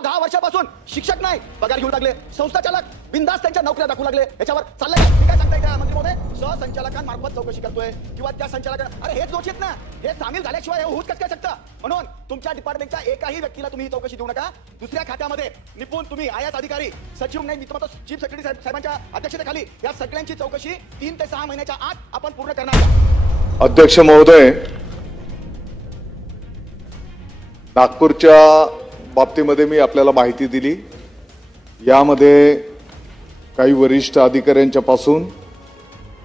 10 वर्षापासून शिक्षक नाही पगार घेऊ लागले, संस्था चालक बिंदास त्यांच्या नोकऱ्या दाखवू लागले, याच्यावर चाललंय मी काय सांगताय त्या मंत्री महोदय? सहसंचालकांमार्फत चौकशी करतोय किंवा त्या संचालकांना अरे हेच दोषी आहेत ना, हे सामील झाल्याशिवाय हे होऊच कसं काय शकतं? म्हणून तुमच्या डिपार्टमेंटच्या एकाही व्यक्तीला तुम्ही चौकशी देऊ नका. दुसऱ्या खात्यामध्ये निपुण तुम्ही आयात अधिकारी सचिव नाही मी तुम्हाला चीफ सेक्रेटरी साहेबांच्या अध्यक्षतेखाली या सगळ्यांची चौकशी 3 ते 6 महिन्याच्या आत आपण पूर्ण करणार. अध्यक्ष महोदय, नागपूरच्या बाबतीमध्ये मी आपल्याला माहिती दिली. यामध्ये काही वरिष्ठ अधिकाऱ्यांच्या पासून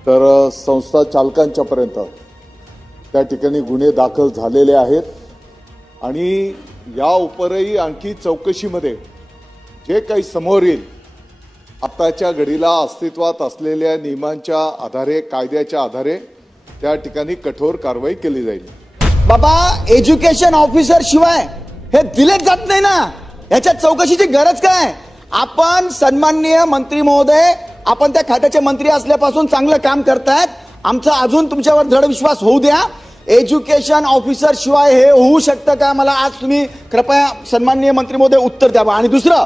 तर संस्था चालकांच्या पर्यंत त्या ठिकाणी गुन्हे दाखल झालेले आहेत आणि या उपरही आणखी चौकशीमध्ये जे काही समोर येईल आताच्या घडीला अस्तित्वात असलेल्या नियमांच्या आधारे कायद्याच्या आधारे त्या ठिकाणी कठोर कारवाई केली जाईल. बाबा एज्युकेशन ऑफिसर शिवाय हे दिलेच जात नाही ना, याच्या चौकशीची गरज काय? आपण सन्माननीय मंत्री महोदय, आपण त्या खात्याचे मंत्री असल्यापासून चांगलं काम करतायत, आमचा अजून तुमच्यावर दृढ विश्वास होऊ द्या. एज्युकेशन ऑफिसर शिवाय हे होऊ शकतं का? मला आज तुम्ही कृपया सन्माननीय मंत्री महोदय उत्तर द्यावं. आणि दुसरं,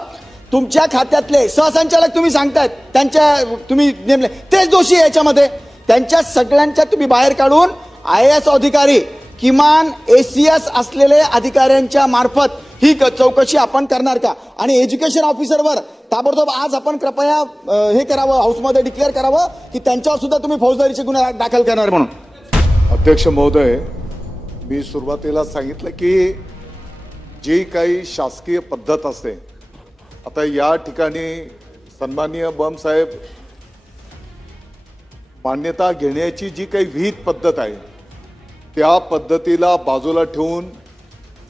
तुमच्या खात्यातले सहसंचालक तुम्ही सांगतायत त्यांच्या तुम्ही नेमले तेच दोषी आहे याच्यामध्ये, त्यांच्या सगळ्यांच्या तुम्ही बाहेर काढून IAS अधिकारी किमान ACS असलेले अधिकाऱ्यांच्या मार्फत ही चौकशी आपण करणार का? आणि एज्युकेशन ऑफिसरवर ताबडतोब आज आपण कृपया हे करावं, हाऊसमध्ये डिक्लेअर करावं की त्यांच्यावर सुद्धा तुम्ही फौजदारीचे गुन्हे दाखल करणार म्हणून. अध्यक्ष महोदय, मी सुरुवातीला सांगितलं की जी काही शासकीय पद्धत असते, आता या ठिकाणी सन्माननीय बम साहेब मान्यता घेण्याची जी काही विहित पद्धत आहे त्या पद्धतीला बाजूला ठेवून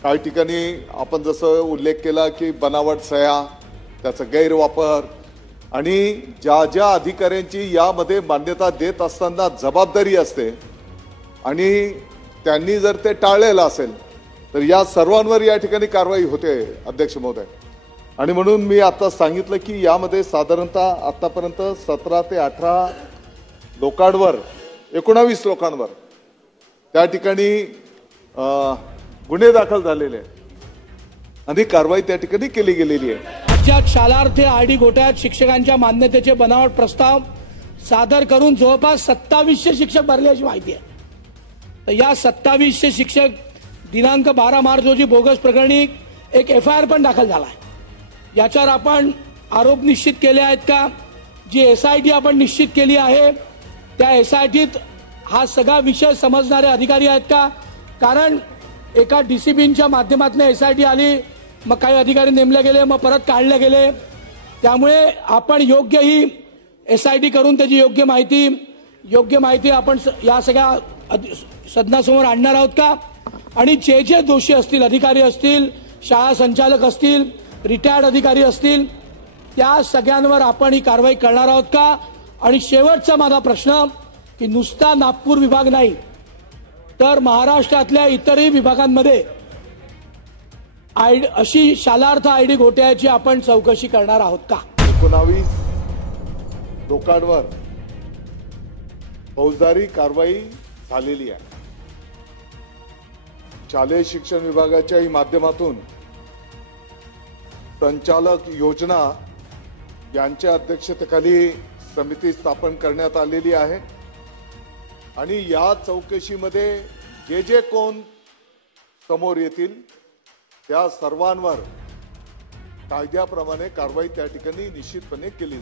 काही ठिकाणी आपण जसं उल्लेख केला की बनावट सह्या, त्याचा गैरवापर आणि ज्या ज्या अधिकाऱ्यांची यामध्ये मान्यता देत असताना जबाबदारी असते आणि त्यांनी जर ते टाळलेलं असेल तर या सर्वांवर या ठिकाणी कारवाई होते अध्यक्ष महोदय. आणि म्हणून मी आता सांगितलं की यामध्ये साधारणतः आतापर्यंत 17 ते 18 लोकांवर 19 लोकांवर त्या ठिकाणी गुन्हे दाखल झालेले आणि कारवाई त्या ठिकाणी केली गेलेली आहे. राज्यात शालार्थ आयडी घोटाळ्यात शिक्षकांच्या मान्यतेचे बनावट प्रस्ताव सादर करून जवळपास 2700 शिक्षक भरले अशी माहिती आहे. तर या 2700 शिक्षक दिनांक 12 मार्च रोजी बोगस प्रकरणी एक FIR पण दाखल झाला आहे. याच्यावर आपण आरोप निश्चित केले आहेत का? जी SIT आपण निश्चित केली आहे त्या SITत हा सगळा विषय समजणारे अधिकारी आहेत का? कारण एका DCPच्या माध्यमातून SIT आली, मग काही अधिकारी नेमले गेले, मग परत काढले गेले. त्यामुळे आपण योग्य ही SIT करून त्याची योग्य माहिती आपण या सगळ्या सदनासमोर आणणार आहोत का? आणि जे जे दोषी असतील, अधिकारी असतील, शाळा संचालक असतील, रिटायर्ड अधिकारी असतील, त्या सगळ्यांवर आपण ही कारवाई करणार आहोत का? आणि शेवटचा माझा प्रश्न की नुसता नागपूर विभाग नाही तर महाराष्ट्रातल्या इतरही विभागांमध्ये अशी शालार्थ आयडी घोटाळ्याची आपण चौकशी करणार आहोत का? 19 लोकांवर फौजदारी कारवाई झालेली आहे. शालेय शिक्षण विभागाच्या माध्यमातून संचालक योजना यांच्या अध्यक्षतेखाली समिती स्थापन करण्यात आलेली आहे आणि या चौकशीमध्ये जे जे कोण समोर येतील त्या सर्वांवर कायद्याप्रमाणे कारवाई त्या ठिकाणी निश्चितपणे केली जाईल.